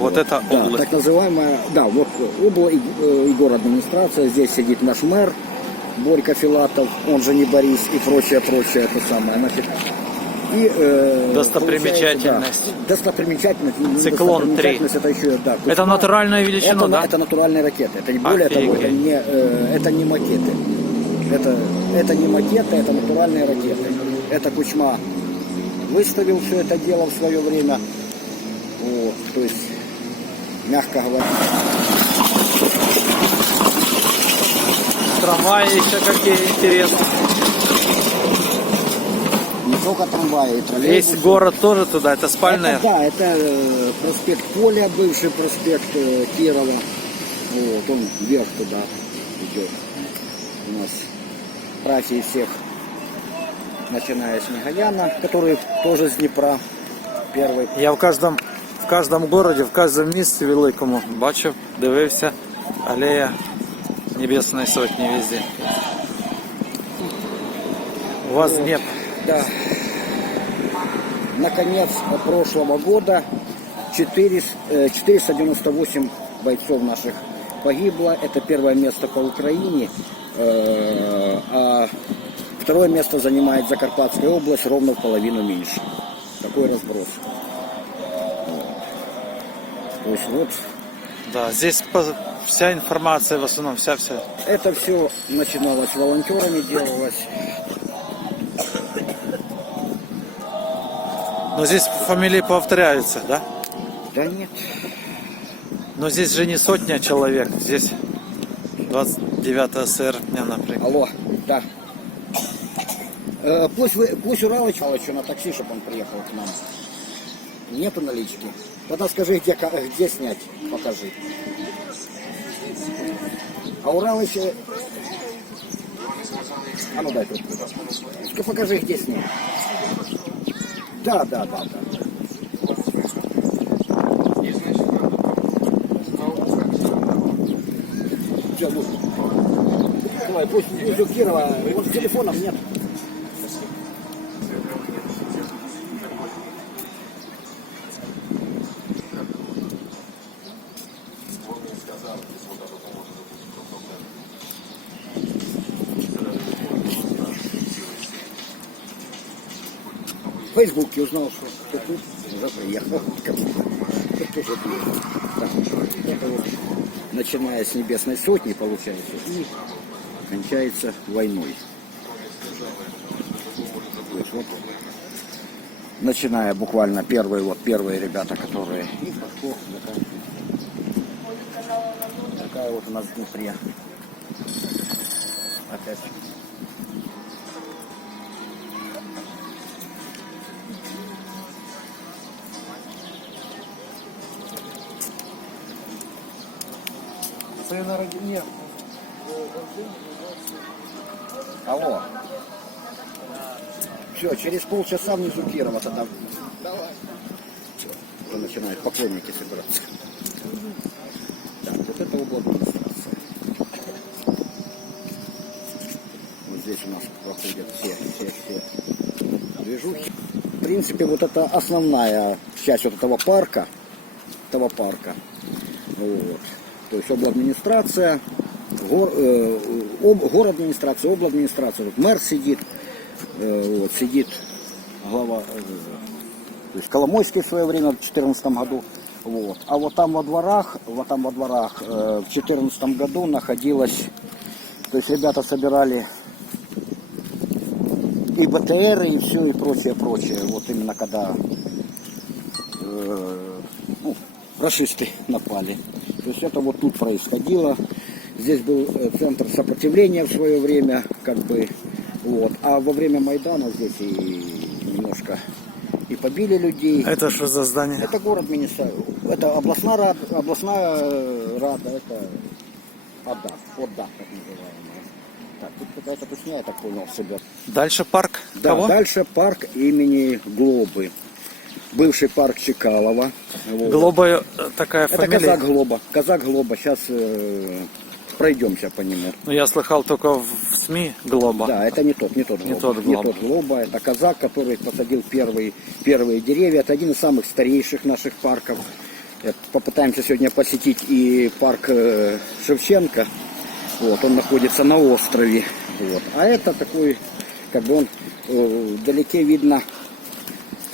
Вот это да, область. так называемая, да, вот область и город администрация. Здесь сидит наш мэр Борька Филатов, он же не Борис и прочее, это самое. Значит, и, достопримечательность. Да, достопримечательность. Циклон 3. Достопримечательность это еще, да. Это натуральная величина, да? Это натуральные ракеты. Это не более того, это не макеты. Это не макеты, это натуральные ракеты. Это Кучма выставил все это дело в свое время. Вот, то есть, мягко говоря. Трамваи еще какие интересные. Не только трамваи, и троллейбусы. Весь город тоже туда, это спальная? Да, это проспект Поля, бывший проспект Кирова. Вот, он вверх туда идет. У нас братья всех, начиная с Мигаяна, который тоже с Днепра, первый. Я в каждом городі, в кожному місті великому бачив, дивився, алея Небесной Сотни везде. У вас Днепр. Да. Наконец прошлого года 498 бойцов наших погибло. Это первое место по Украине. А второе место занимает Закарпатская область, ровно в половину меньше. Такой разброс. То есть вот. Да, здесь вся информация, в основном вся. Это все начиналось волонтерами, делалось. Но здесь фамилии повторяются, да? Да нет. Но здесь же не сотня человек, здесь 29 серпня, например. Алло, да. Пусть Уралыч на такси, чтобы он приехал к нам. Нету налички. Тогда скажи, где снять, покажи. А Уралыч... А ну дай трубку. Покажи, где снять. Да. Все, вот. Давай, пусть у Кирова, вот телефонов нет. В Фейсбуке узнал, что ты тут, уже приехал. Тоже приехал. Так, это вот, начиная с Небесной Сотни, получается, и кончается войной. То есть вот, начиная буквально первые ребята, которые... И пошло, такая вот у нас в Днепре. Опять. Нет. Алло. Все, через полчаса внизу Кирова тогда. Давай. Все, уже начинают поклонники собираться. Так, вот это область администрации. Вот здесь у нас проходят все движухи. В принципе, вот это основная часть вот этого парка. Вот. То есть обладминистрация, администрация, обладминистрация. Вот мэр сидит, вот, сидит глава, то есть Коломойский в свое время в 2014 году. Вот. А вот там во дворах в 2014 году находилось, то есть ребята собирали и БТРы, и все, и прочее. Вот именно когда рашисты напали. То есть это вот тут происходило. Здесь был центр сопротивления в свое время, как бы, вот. А во время Майдана здесь и немножко и побили людей. Это что за здание? Это город администрация. Это областная рада, это ОДА, так называемая. Так, тут какая-то тусня, я так понял, себя. Дальше парк? Да, Кого? дальше парк имени Глобы. Бывший парк Чекалова. Вот. Глоба такая фамилия? Это Казак Глоба. Сейчас пройдемся по нему. Ну, я слыхал только в СМИ Глоба. Да, это не тот Глоба. Это казак, который посадил первые деревья. Это один из самых старейших наших парков. Попытаемся сегодня посетить и парк Шевченко. Вот, он находится на острове. Вот. А это такой, как бы он вдалеке видно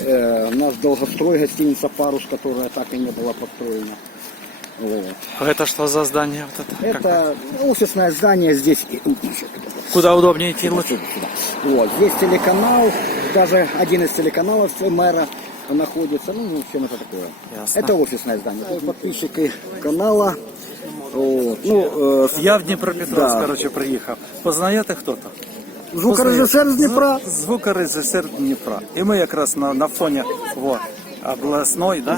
наш долгострой, гостиница «Парус», которая так и не была построена. Вот. А это что за здание? Вот это? Это офисное здание здесь. Куда удобнее идти Вот лучше? сюда, сюда. Вот, здесь телеканал, даже один из телеканалов мэра находится. Ну, в общем, это такое. Ясно. Это офисное здание. Это подписчики канала. Вот. Ну, Я в Дніпропетровськ, Да. коротше, приїхав. Познаєте хто-то? звукорежисер з Дніпра. Звукорежисер Дніпра. І ми якраз на фоні обласної, да?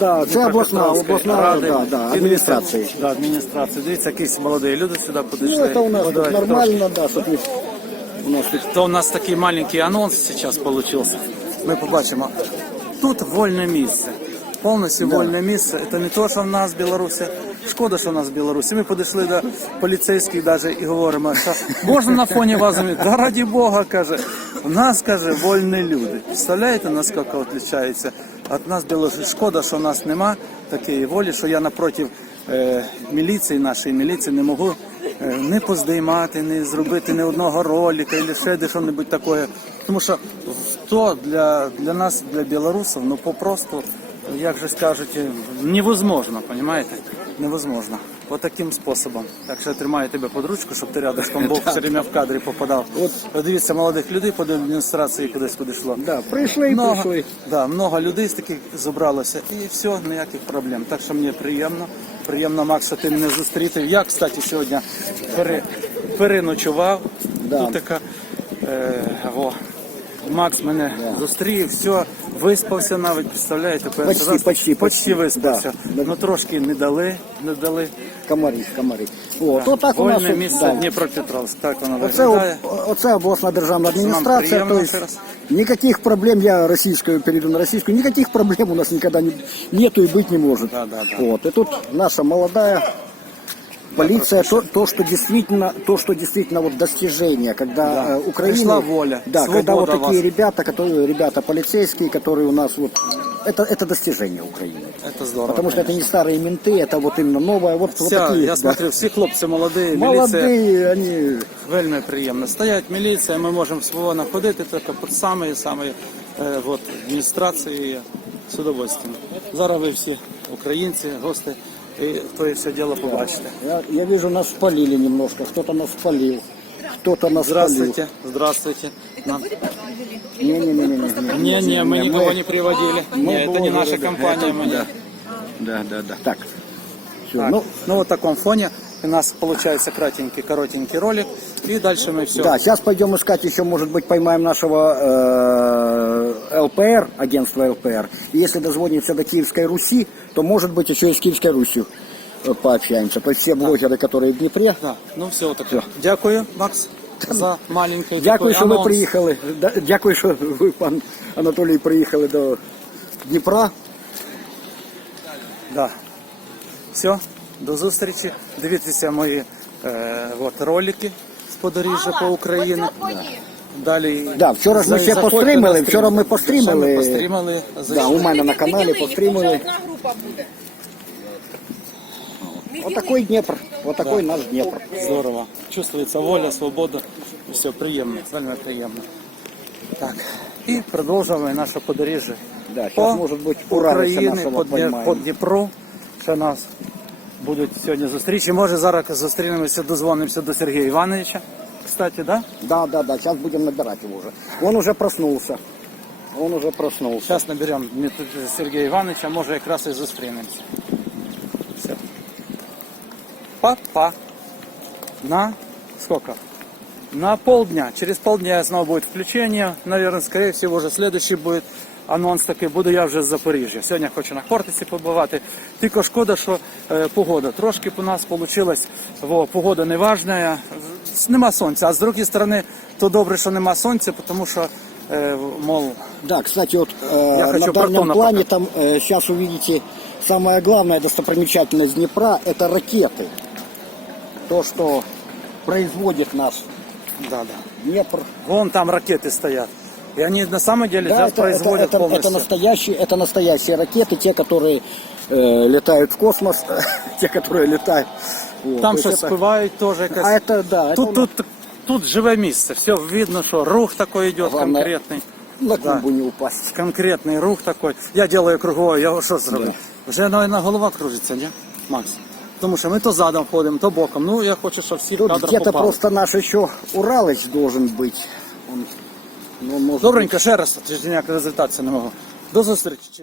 Да. Це обласна ради. да, адміністрації. Да, адміністрації. Дивіться, якісь молоді люди сюди Ну, підійшли. это у нас тут Давайте нормально, да, щоб у нас тут. То у нас такий маленький анонс зараз получился. Ми побачимо. Тут вольне місце. Повністю вольне місце. Це не то, що в нас в Білорусі. Шкода, що в нас в Білорусі. Ми підійшли до поліцейських навіть і говоримо, що можна на фоні вас? Да раді Бога, каже. У нас, каже, вольні люди. Представляєте, наскільки відрізняється від нас Білорусі? Шкода, що в нас нема такої волі, що я напроти міліції, нашої міліції, не можу не поздіймати, не зробити ні одного ролика, або ще де-що-небудь таке. Тому що то для нас, для білорусів, ну попросту, як же скажуть, невозможно, понимаете? Невозможно. Вот таким способом. Так що я тримаю тебе під ручку, щоб ти рядом був, все время в кадрі попадав. От дивіться, молодих людей по адміністрації кудись підійшло. Да, прийшли і прийшли. Да, много людей з таких зібралося і все, ніяких проблем. Так що мені приємно. Приємно, Макс, що ти мене зустрітив. Я, кстати, сьогодні переночував. Да. Тут така, Макс мене зустрів, все, виспався навіть, представляєте? перший раз. Почти виспався. Да. Ну трошки не дали. Комарі. От, отак у нас Вольне місце Дніпропетровськ, так воно виглядає. Оце обласна державна адміністрація. приємно То есть, ще раз. никаких проблем, я российскую перейду на российскую, никаких проблем у нас никогда нету и быть не может. Да. Вот, и тут наша молодая полиция, то, что действительно вот достижение, когда Украина, Пришла воля, да, когда вот свобода такие вас. ребята полицейские, которые у нас вот, это достижение Украины. Это здорово. Потому что это не старые менты, это вот именно новое, вот такие. Я смотрю, всі хлопці молоді, міліція. Молодые, они... Вельми приємно. Стоять міліція, ми можемо свободно ходити, тільки під самої адміністрації з удовольствием. Зараз ви всі українці, гості, і то все діло побачите. Я вижу, нас спалили немножко, кто-то нас спалил. Здравствуйте. Не, мы никого не приводили. Нет, это не наша компания. Да. Так. Все. Так. Ну вот в таком фоне у нас получается коротенький ролик. И дальше мы все. Да, сейчас пойдем искать еще, может быть, поймаем нашего ЛПР, агентства ЛПР. И если дозвонимся до Киевской Руси, то, может быть, еще и с Киевской Русью пообщаемся. То есть все блогеры, которые в Днепре. Да. Ну все, вот так. Дякую, Макс, за маленький Дякую, що ви анонс. приїхали. Дякую, що ви, пан Анатолій, приїхали до Дніпра. Да. Все, до зустрічі. Дивіться мої ролики з подорожжя по Україні. Далі. Да, вчора ж ми ще пострімили, вчора ми пострімили. Пострімили. Да, у мене на каналі пострімили. Одна група буде. Вот такой Днепр, вот такой наш Днепр. Здорово. Чувствуется воля, свобода. Все приємно, реально приємно. Так. І продовжуємо наше подорожжя. Да, сейчас, может быть, Уралица України, нашего поймаем. по Дніпру. Ще нас будуть сьогодні зустрічі. Може зараз зустрінемося, дозвонимося до Сергія Івановича. Кстати, да? Да, сейчас будем набирать его уже. Он уже проснулся. Зараз наберемо Сергія Івановича, може якраз і зустрінемося. Все. Па-па. На сколько? На полдня. Через полдня снова будет включение. Наверное, скорее всего, уже следующий будет анонс такий. Буду я вже з Запоріжжя. Сьогодні хочу на Хортиці побувати. Тільки шкода, що погода. Трошки у нас вийшло. Погода не важна. Нема сонця. А з другої сторони, то добре, що нема сонця, тому що, мол... Да, кстати, вот Я на хочу дальнем Протона плане там сейчас увидите самая главная достопримечательность Днепра — это ракеты. То, что производит наш Днепр. Вон там ракеты стоят. И они на самом деле Да, производят полностью. это настоящие ракеты, те, которые летают в космос, те, которые летают. Вот. Там То щось есть это- співають теж якась. А это, да, это Тут живе місце, все видно, що рух такой йде Главное, конкретний. на Да. клумбу не упасть. Конкретний рух такой. Я делаю круговой, я що зроблю? Вже навіть голова кружиться, ні, Макс? Тому що ми то задом ходимо, то боком. Ну, я хочу, щоб всі в Тут кадр где-то попали. просто наш еще Уралыч должен быть. Он, ну, может Добренько, ще раз, тижденяк результацію не можу. До зустрічі.